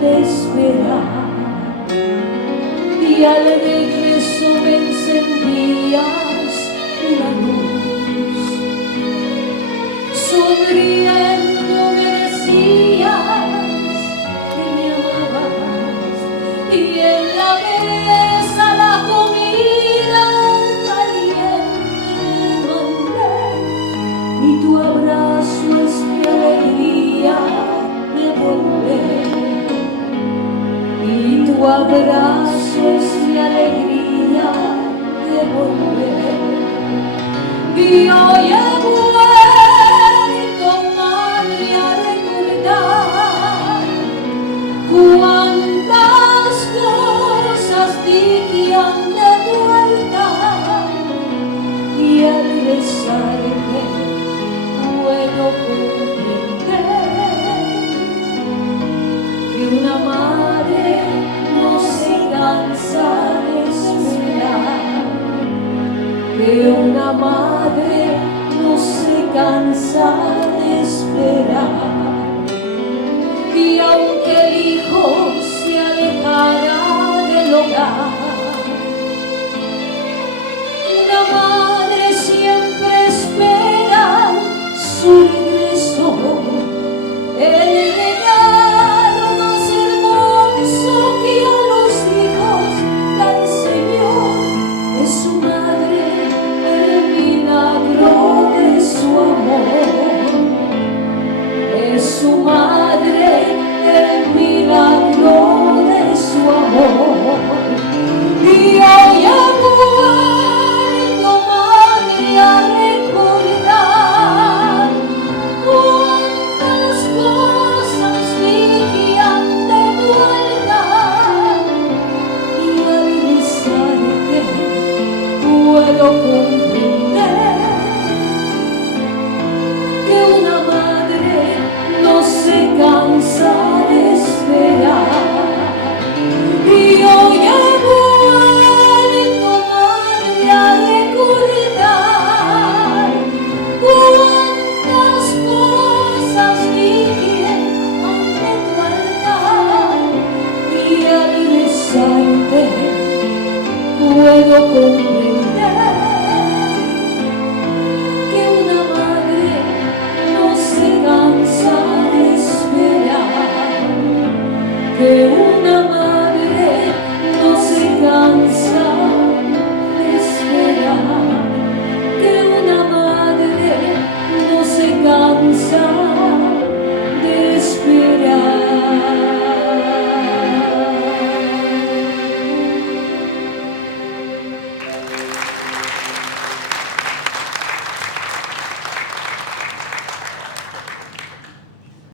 de esperar, y al regreso me encendías una luz, sonriendo me decías que me amabas, y en la mesa la comida caliente mandé, y tu abrazo es mi alegría de volver, y tu abrazo es mi alegría de volver. Y hoy he vuelto, madre, a recordar cuántas cosas di que ande vuelta, y al besarte puedo comprender que una madre no se cansa de esperar, que una madre no se cansa de esperar.